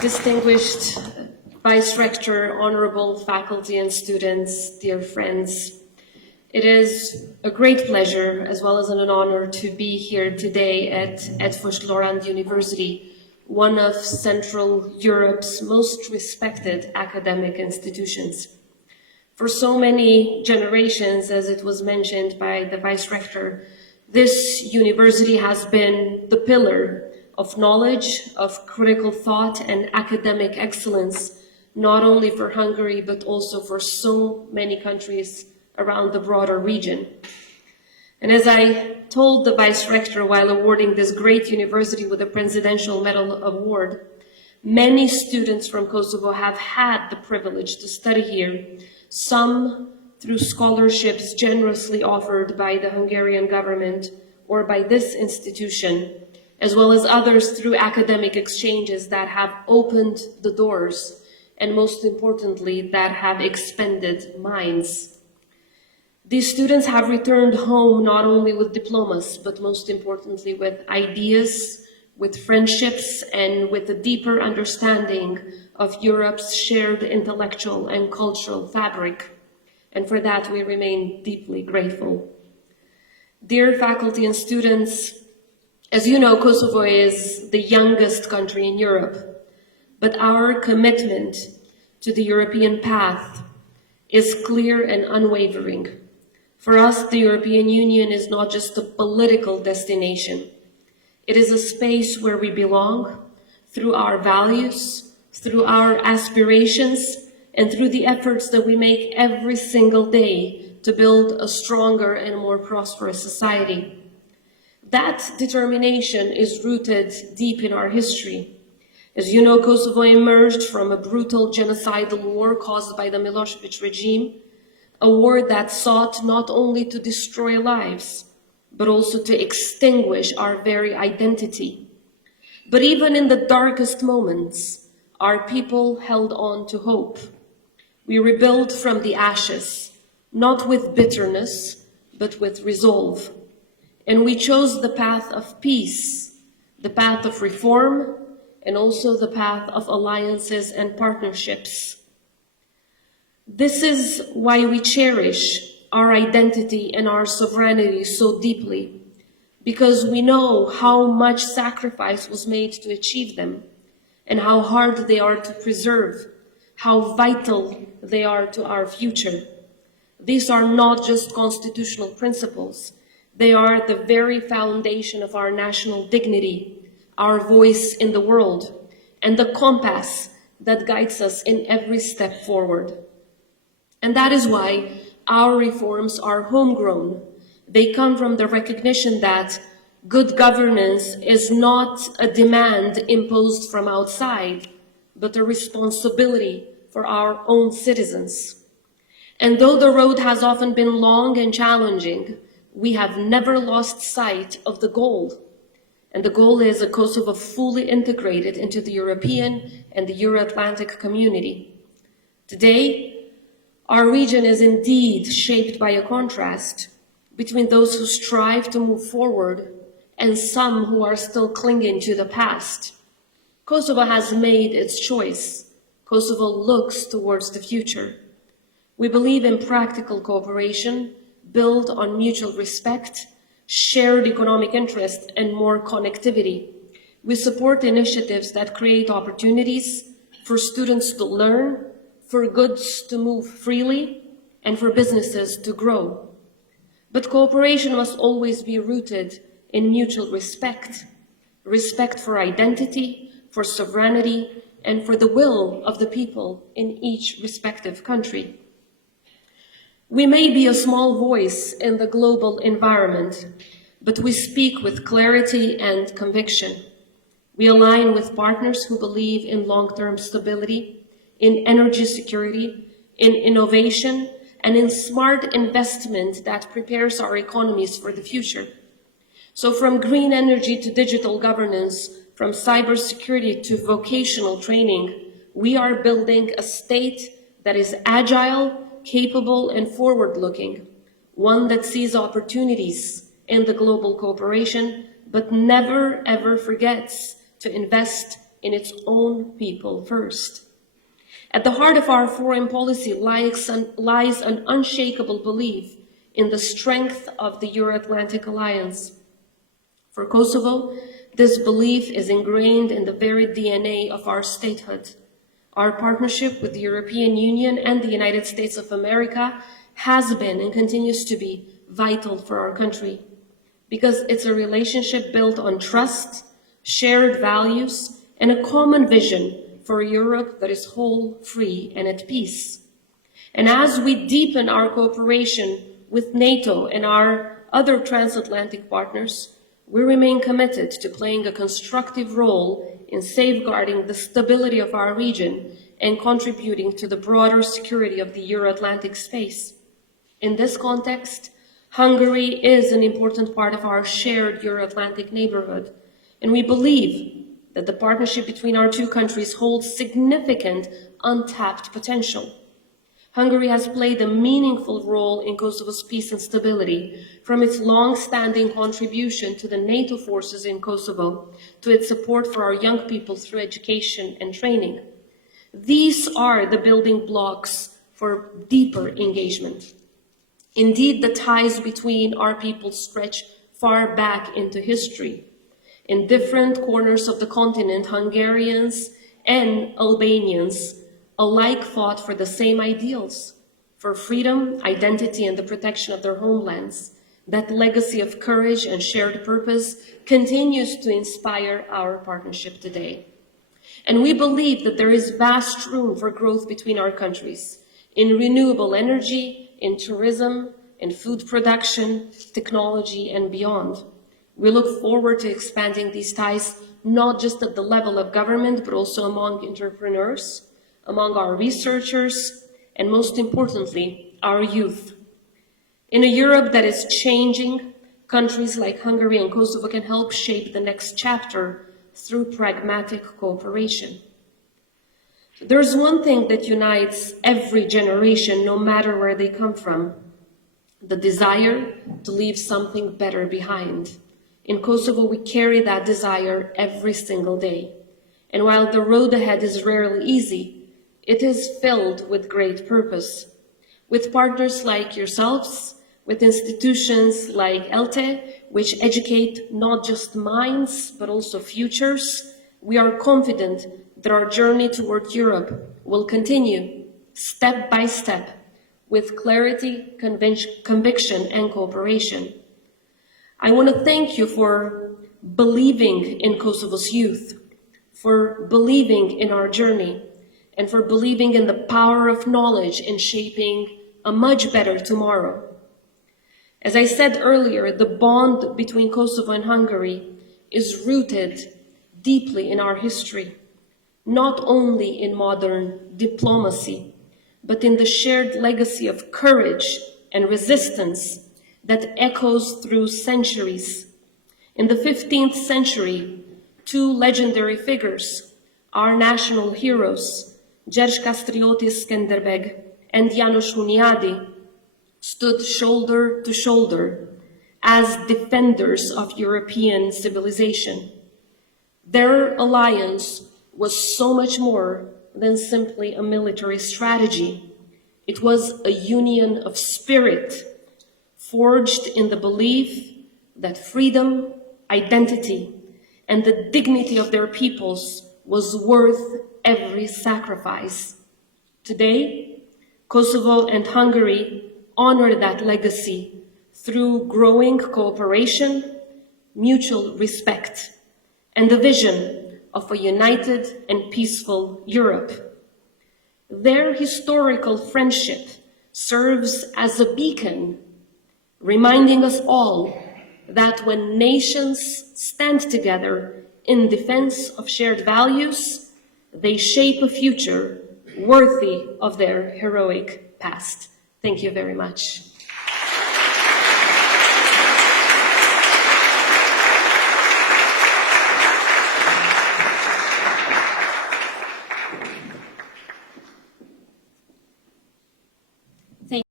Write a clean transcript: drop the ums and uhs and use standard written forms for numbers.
Distinguished Vice Rector, honorable faculty and students, dear friends, it is a great pleasure as well as an honor to be here today at Eötvös Loránd University, one of Central Europe's most respected academic institutions. For so many generations, as it was mentioned by the Vice Rector, this university has been the pillar of knowledge, of critical thought and academic excellence, not only for Hungary, but also for so many countries around the broader region. And as I told the Vice Rector while awarding this great university with a Presidential Medal Award, many students from Kosovo have had the privilege to study here, some through scholarships generously offered by the Hungarian government or by this institution, as well as others through academic exchanges that have opened the doors and, most importantly, that have expanded minds. These students have returned home not only with diplomas, but most importantly with ideas, with friendships, and with a deeper understanding of Europe's shared intellectual and cultural fabric. And for that, we remain deeply grateful. Dear faculty and students, as you know, Kosovo is the youngest country in Europe, but our commitment to the European path is clear and unwavering. For us, the European Union is not just a political destination. It is a space where we belong through our values, through our aspirations, and through the efforts that we make every single day to build a stronger and more prosperous society. That determination is rooted deep in our history. As you know, Kosovo emerged from a brutal genocidal war caused by the Milosevic regime, a war that sought not only to destroy lives, but also to extinguish our very identity. But even in the darkest moments, our people held on to hope. We rebuilt from the ashes, not with bitterness, but with resolve. And we chose the path of peace, the path of reform, and also the path of alliances and partnerships. This is why we cherish our identity and our sovereignty so deeply, because we know how much sacrifice was made to achieve them, and how hard they are to preserve, how vital they are to our future. These are not just constitutional principles. They are the very foundation of our national dignity, our voice in the world, and the compass that guides us in every step forward. And that is why our reforms are homegrown. They come from the recognition that good governance is not a demand imposed from outside, but a responsibility for our own citizens. And though the road has often been long and challenging, we have never lost sight of the goal. And the goal is a Kosovo fully integrated into the European and the Euro-Atlantic community. Today, our region is indeed shaped by a contrast between those who strive to move forward and some who are still clinging to the past. Kosovo has made its choice. Kosovo looks towards the future. We believe in practical cooperation built on mutual respect, shared economic interest, and more connectivity. We support initiatives that create opportunities for students to learn, for goods to move freely, and for businesses to grow. But cooperation must always be rooted in mutual respect, respect for identity, for sovereignty, and for the will of the people in each respective country. We may be a small voice in the global environment, but we speak with clarity and conviction. We align with partners who believe in long-term stability, in energy security, in innovation, and in smart investment that prepares our economies for the future. So from green energy to digital governance, from cybersecurity to vocational training, we are building a state that is agile, capable, and forward-looking, one that sees opportunities in the global cooperation, but never ever forgets to invest in its own people first. At the heart of our foreign policy lies an unshakable belief in the strength of the Euro-Atlantic alliance. For Kosovo, this belief is ingrained in the very DNA of our statehood. Our partnership with the European Union and the United States of America has been and continues to be vital for our country, because it's a relationship built on trust, shared values, and a common vision for a Europe that is whole, free, and at peace. And as we deepen our cooperation with NATO and our other transatlantic partners, we remain committed to playing a constructive role in safeguarding the stability of our region and contributing to the broader security of the Euro-Atlantic space. In this context, Hungary is an important part of our shared Euro-Atlantic neighborhood, and we believe that the partnership between our two countries holds significant untapped potential. Hungary has played a meaningful role in Kosovo's peace and stability, from its long-standing contribution to the NATO forces in Kosovo to its support for our young people through education and training. These are the building blocks for deeper engagement. Indeed, the ties between our peoples stretch far back into history. In different corners of the continent, Hungarians and Albanians alike fought for the same ideals, for freedom, identity, and the protection of their homelands. That legacy of courage and shared purpose continues to inspire our partnership today. And we believe that there is vast room for growth between our countries in renewable energy, in tourism, in food production, technology, and beyond. We look forward to expanding these ties, not just at the level of government, but also among entrepreneurs, among our researchers, and most importantly, our youth. In a Europe that is changing, countries like Hungary and Kosovo can help shape the next chapter through pragmatic cooperation. There's one thing that unites every generation, no matter where they come from: the desire to leave something better behind. In Kosovo, we carry that desire every single day. And while the road ahead is rarely easy, it is filled with great purpose. With partners like yourselves, with institutions like ELTE, which educate not just minds, but also futures, we are confident that our journey toward Europe will continue step by step with clarity, conviction, and cooperation. I want to thank you for believing in Kosovo's youth, for believing in our journey, and for believing in the power of knowledge in shaping a much better tomorrow. As I said earlier, the bond between Kosovo and Hungary is rooted deeply in our history, not only in modern diplomacy, but in the shared legacy of courage and resistance that echoes through centuries. In the 15th century, two legendary figures, our national heroes, Gjergj Kastriotis Skenderbeg and Janusz Huniadi, stood shoulder to shoulder as defenders of European civilization. Their alliance was so much more than simply a military strategy. It was a union of spirit, forged in the belief that freedom, identity, and the dignity of their peoples was worth every sacrifice. Today, Kosovo and Hungary honor that legacy through growing cooperation, mutual respect, and the vision of a united and peaceful Europe. Their historical friendship serves as a beacon, reminding us all that when nations stand together in defense of shared values, they shape a future worthy of their heroic past. Thank you very much.